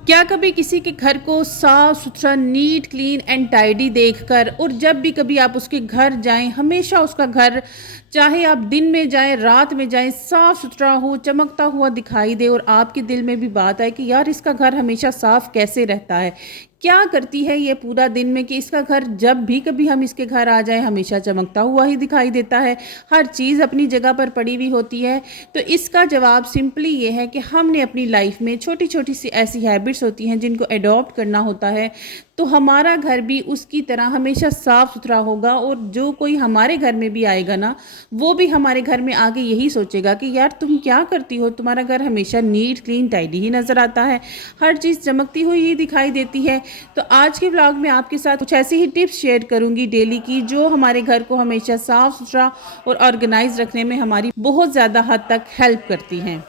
क्या कभी किसी के घर को साफ सुथरा नीट क्लीन एंड टाइडी देखकर और जब भी कभी आप उसके घर जाएं हमेशा उसका घर चाहे आप दिन में जाएं रात में जाएं साफ सुथरा हो चमकता हुआ दिखाई दे और आपके दिल में भी बात आए कि यार इसका घर हमेशा साफ कैसे रहता है। क्या करती है ये पूरा दिन में कि इसका घर जब भी कभी हम इसके घर आ जाएं हमेशा चमकता हुआ ही दिखाई देता है, हर चीज़ अपनी जगह पर पड़ी हुई होती है। तो इसका जवाब सिंपली ये है कि हमने अपनी लाइफ में छोटी छोटी सी ऐसी हैबिट्स होती हैं जिनको अडॉप्ट करना होता है, तो हमारा घर भी उसकी तरह हमेशा साफ सुथरा होगा और जो कोई हमारे घर में भी आएगा ना, वो भी हमारे घर में आके यही सोचेगा कि यार तुम क्या करती हो, तुम्हारा घर हमेशा नीट क्लीन टाइडी ही नज़र आता है, हर चीज़ चमकती हुई ही दिखाई देती है। तो आज के ब्लॉग में आपके साथ कुछ ऐसी ही टिप्स शेयर करूंगी डेली की, जो हमारे घर को हमेशा साफ सुथरा और ऑर्गेनाइज रखने में हमारी बहुत ज़्यादा हद तक हेल्प करती हैं।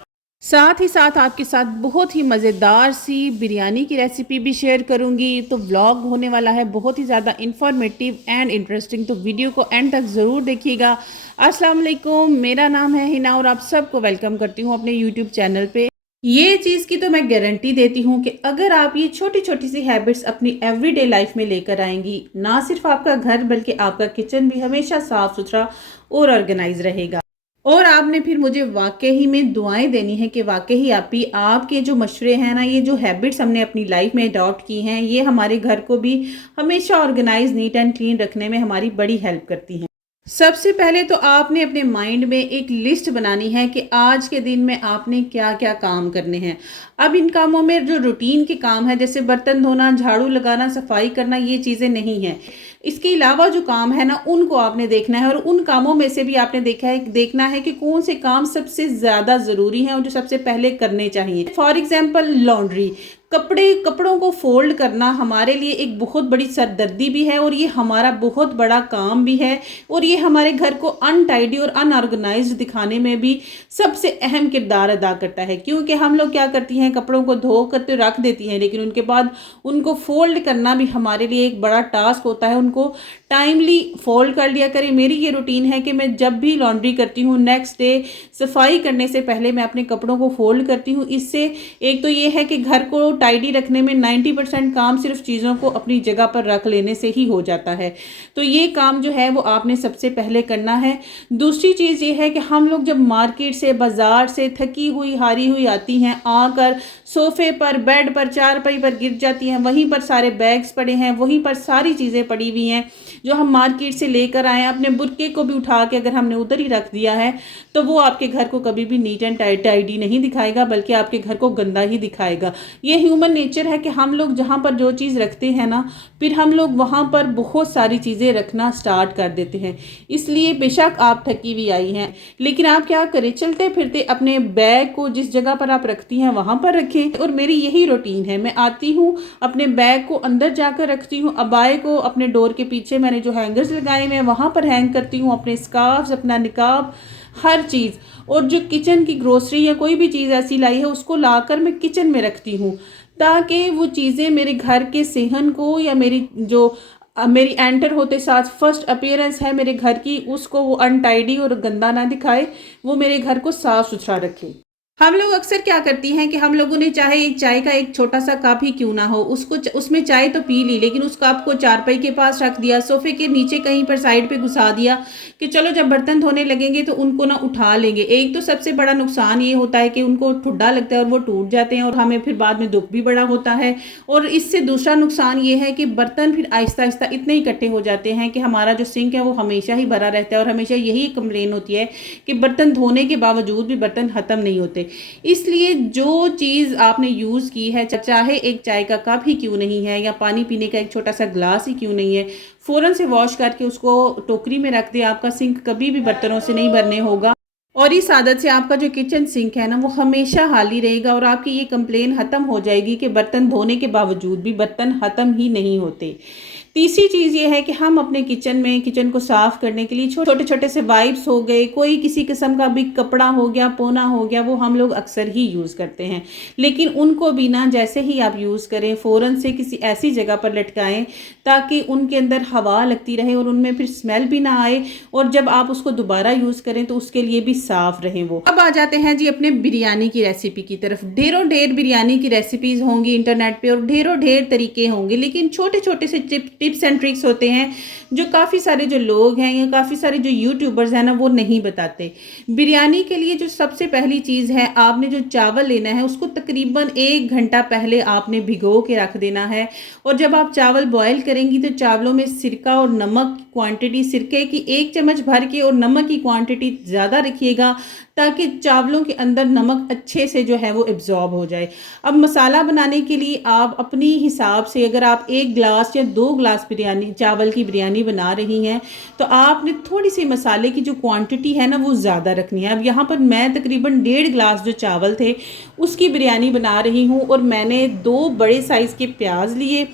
साथ ही साथ आपके साथ बहुत ही मज़ेदार सी बिरयानी की रेसिपी भी शेयर करूंगी। तो व्लॉग होने वाला है बहुत ही ज़्यादा इंफॉर्मेटिव एंड इंटरेस्टिंग, तो वीडियो को एंड तक ज़रूर देखिएगा। अस्सलाम वालेकुम, मेरा नाम है हिना और आप सबको वेलकम करती हूँ अपने यूट्यूब चैनल पे। ये चीज़ की तो मैं गारंटी देती हूँ कि अगर आप ये छोटी छोटी सी हैबिट्स अपनी एवरीडे लाइफ में लेकर आएंगी, ना सिर्फ आपका घर बल्कि आपका किचन भी हमेशा साफ सुथरा और ऑर्गेनाइज रहेगा। और आपने फिर मुझे वाकई में दुआएं देनी है कि वाकई आपके जो मशवरे हैं ना, ये जो हैबिट्स हमने अपनी लाइफ में अडॉप्ट की हैं, ये हमारे घर को भी हमेशा ऑर्गेनाइज नीट एंड क्लीन रखने में हमारी बड़ी हेल्प करती हैं। सबसे पहले तो आपने अपने माइंड में एक लिस्ट बनानी है कि आज के दिन में आपने क्या क्या काम करने हैं। अब इन कामों में जो रूटीन के काम है जैसे बर्तन धोना, झाड़ू लगाना, सफाई करना, ये चीज़ें नहीं हैं। इसके अलावा जो काम है ना, उनको आपने देखना है और उन कामों में से भी आपने देखना है कि कौन से काम सबसे ज़्यादा ज़रूरी हैं और जो सबसे पहले करने चाहिए। फॉर एग्जाम्पल लॉन्ड्री, कपड़ों को फोल्ड करना हमारे लिए एक बहुत बड़ी सरदर्दी भी है और ये हमारा बहुत बड़ा काम भी है और ये हमारे घर को अनटाइडी और अनऑर्गेनाइज्ड दिखाने में भी सबसे अहम किरदार अदा करता है। क्योंकि हम लोग क्या करती हैं, कपड़ों को धो कर तो रख देती हैं, लेकिन उनके बाद उनको फोल्ड करना भी हमारे लिए एक बड़ा टास्क होता है। उनको टाइमली फोल्ड कर लिया करें। मेरी ये रूटीन है कि मैं जब भी लॉन्ड्री करती हूँ नेक्स्ट डे सफाई करने से पहले मैं अपने कपड़ों को फोल्ड करती हूँ। इससे एक तो ये है कि घर को टाइडी रखने में 90% काम सिर्फ चीज़ों को अपनी जगह पर रख लेने से ही हो जाता है। तो ये काम जो है वो आपने सबसे पहले करना है। दूसरी चीज़ ये है कि हम लोग जब मार्केट से बाज़ार से थकी हुई हारी हुई आती हैं, आकर सोफ़े पर, बेड पर, चारपाई पर गिर जाती हैं, वहीं पर सारे बैग्स पड़े हैं, वहीं पर सारी चीज़ें पड़ी हुई हैं जो हम मार्केट से लेकर आए हैं। अपने बुर्के को भी उठा के अगर हमने उधर ही रख दिया है तो वो आपके घर को कभी भी नीट एंड टाइडी नहीं दिखाएगा, बल्कि आपके घर को गंदा ही दिखाएगा। ये ह्यूमन नेचर है कि हम लोग जहाँ पर जो चीज़ रखते हैं ना, फिर हम लोग वहाँ पर बहुत सारी चीज़ें रखना स्टार्ट कर देते हैं। इसलिए बेशक आप थकी हुई आई हैं, लेकिन आप क्या करें, चलते फिरते अपने बैग को जिस जगह पर आप रखती हैं वहाँ पर रखें। और मेरी यही रूटीन है, मैं आती हूँ अपने बैग को अंदर जाकर रखती हूँ, अबाए को अपने डोर के पीछे मैंने जो हैंगर्स लगाए मैं वहाँ पर हैंग करती हूँ, अपने स्कार्फ, अपना निकाब, हर चीज़। और जो किचन की ग्रोसरी या कोई भी चीज़ ऐसी लाई है उसको लाकर मैं किचन में रखती हूँ, ताकि वो चीज़ें मेरे घर के सेहन को या मेरी एंटर होते साथ फर्स्ट अपीयरेंस है मेरे घर की, उसको वो अनटाइडी और गंदा ना दिखाए, वो मेरे घर को साफ सुथरा रखे। हम लोग अक्सर क्या करती हैं कि हम लोगों ने चाहे एक चाय का एक छोटा सा कप ही क्यों ना हो, उसमें चाय तो पी ली, लेकिन उस कप को चारपाई के पास रख दिया, सोफे के नीचे कहीं पर साइड पे घुसा दिया कि चलो जब बर्तन धोने लगेंगे तो उनको ना उठा लेंगे। एक तो सबसे बड़ा नुकसान ये होता है कि उनको ठुड्डा लगता है और वो टूट जाते हैं और हमें फिर बाद में दुख भी बड़ा होता है। और इससे दूसरा नुकसान ये है कि बर्तन फिर आहिस्ता आहिस्ता इतने इकट्ठे हो जाते हैं कि हमारा जो सिंक है वो हमेशा ही भरा रहता है और हमेशा यही कंप्लेन होती है कि बर्तन धोने के बावजूद भी बर्तन ख़त्म नहीं होते। इसलिए जो चीज़ आपने यूज़ की है, चाहे एक चाय का कप ही क्यों नहीं है या पानी पीने का एक छोटा सा ग्लास ही क्यों नहीं है, फ़ौरन से वॉश करके उसको टोकरी में रख दे। आपका सिंक कभी भी बर्तनों से नहीं भरने होगा और इस आदत से आपका जो किचन सिंक है ना वो हमेशा खाली रहेगा और आपकी ये कंप्लेन ख़त्म हो जाएगी कि बर्तन धोने के बावजूद भी बर्तन ख़त्म ही नहीं होते। तीसरी चीज़ ये है कि हम अपने किचन को साफ़ करने के लिए छोटे छोटे से वाइप्स हो गए, कोई किसी किस्म का भी कपड़ा हो गया, पोना हो गया, वो हम लोग अक्सर ही यूज़ करते हैं। लेकिन उनको भी ना जैसे ही आप यूज़ करें फ़ौरन से किसी ऐसी जगह पर लटकाएं ताकि उनके अंदर हवा लगती रहे और उनमें फिर स्मेल भी ना आए, और जब आप उसको दोबारा यूज़ करें तो उसके लिए भी साफ़ रहें वो। अब आ जाते हैं जी अपने बिरयानी की रेसिपी की तरफ। ढेरों ढेर बिरयानी की रेसिपीज़ होंगी इंटरनेट पे और ढेरों ढेर तरीके होंगे, लेकिन छोटे छोटे से टिप्स एंड ट्रिक्स होते हैं जो काफ़ी सारे जो लोग हैं या काफ़ी सारे जो यूट्यूबर्स हैं ना वो नहीं बताते। बिरयानी के लिए जो सबसे पहली चीज़ है, आपने जो चावल लेना है उसको तकरीबन 1 घंटा पहले आपने भिगो के रख देना है। और जब आप चावल बॉयल करेंगी तो चावलों में सिरका और नमक की क्वांटिटी, सिरके की 1 चम्मच भर के और नमक की क्वांटिटी ज़्यादा रखिएगा ताकि चावलों के अंदर नमक अच्छे से जो है वो एब्जॉर्ब हो जाए। अब मसाला बनाने के लिए आप अपनी हिसाब से, अगर आप 1 गिलास या 2 गिलास बिरयानी चावल की बिरयानी बना रही हैं तो आपने थोड़ी सी मसाले की जो क्वांटिटी है ना वो ज़्यादा रखनी है। अब यहाँ पर मैं तकरीबन 1.5 गिलास जो चावल थे उसकी बिरयानी बना रही हूँ, और मैंने 2 बड़े साइज़ के प्याज लिए,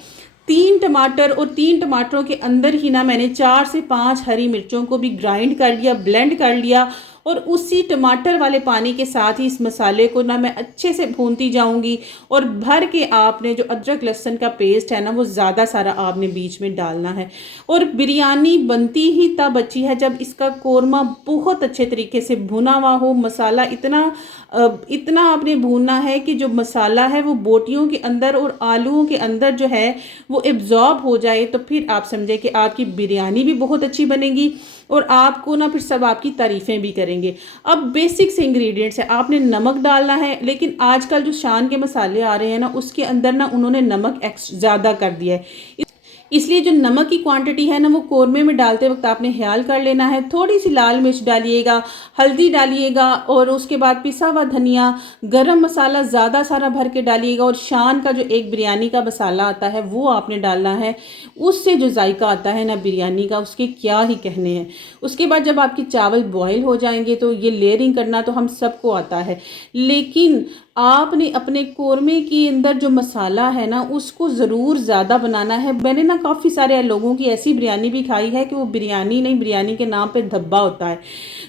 3 टमाटर, और 3 टमाटरों के अंदर ही ना मैंने 4 से 5 हरी मिर्चों को भी ग्राइंड कर लिया, ब्लेंड कर लिया। और उसी टमाटर वाले पानी के साथ ही इस मसाले को ना मैं अच्छे से भूनती जाऊंगी। और भर के आपने जो अदरक लहसुन का पेस्ट है ना वो ज़्यादा सारा आपने बीच में डालना है। और बिरयानी बनती ही तब अच्छी है जब इसका कोरमा बहुत अच्छे तरीके से भुना हुआ हो। मसाला इतना आपने भूनना है कि जो मसाला है वो बोटियों के अंदर और आलूओं के अंदर जो है वो एब्जॉर्ब हो जाए, तो फिर आप समझे कि आपकी बिरयानी भी बहुत अच्छी बनेगी और आपको ना फिर सब आपकी तारीफ़ें भी करेंगे। अब बेसिक से इंग्रेडिएंट्स है, आपने नमक डालना है, लेकिन आजकल जो शान के मसाले आ रहे हैं ना उसके अंदर ना उन्होंने नमक ज़्यादा कर दिया है, इसलिए जो नमक की क्वांटिटी है ना वो कौरमे में डालते वक्त आपने ख्याल कर लेना है। थोड़ी सी लाल मिर्च डालिएगा, हल्दी डालिएगा, और उसके बाद पिसा हुआ धनिया, गरम मसाला ज़्यादा सारा भर के डालिएगा, और शान का जो एक बिरयानी का मसाला आता है वो आपने डालना है। उससे जो जायका आता है ना बिरयानी का उसके क्या ही कहने हैं। उसके बाद जब आपके चावल बॉयल हो जाएंगे तो ये लेयरिंग करना तो हम सबको आता है, लेकिन आपने अपने कोरमे के अंदर जो मसाला है ना उसको ज़रूर ज़्यादा बनाना है। मैंने ना काफ़ी सारे लोगों की ऐसी बिरयानी भी खाई है कि वो बिरयानी नहीं, बिरयानी के नाम पे धब्बा होता है।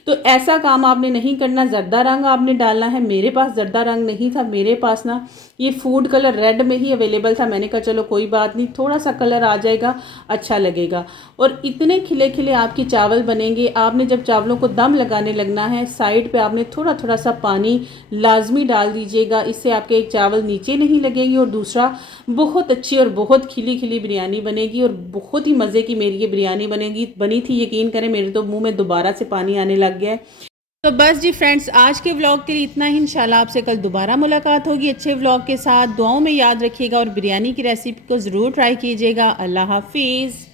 तो ऐसा काम आपने नहीं करना। जर्दा रंग आपने डालना है। मेरे पास जर्दा रंग नहीं था, मेरे पास ना ये फूड कलर रेड में ही अवेलेबल था। मैंने कहा चलो कोई बात नहीं, थोड़ा सा कलर आ जाएगा, अच्छा लगेगा। और इतने खिले खिले आपके चावल बनेंगे। आपने जब चावलों को दम लगाने लगना है, साइड पे आपने थोड़ा थोड़ा सा पानी लाजमी डाल दीजिएगा, इससे आपके चावल नीचे नहीं लगेंगे। और दूसरा, बहुत अच्छी और बहुत खिली खिली बिरयानी बनेगी और बहुत ही मज़े की मेरी ये बिरयानी बनी थी। यकीन करें मेरे तो मुंह में दोबारा से पानी आने लग गया है। तो बस जी फ्रेंड्स, आज के व्लॉग के लिए इतना ही। इंशाल्लाह आपसे कल दोबारा मुलाकात होगी अच्छे व्लॉग के साथ। दुआओं में याद रखिएगा और बिरयानी की रेसिपी को ज़रूर ट्राई कीजिएगा। अल्लाह हाफिज़।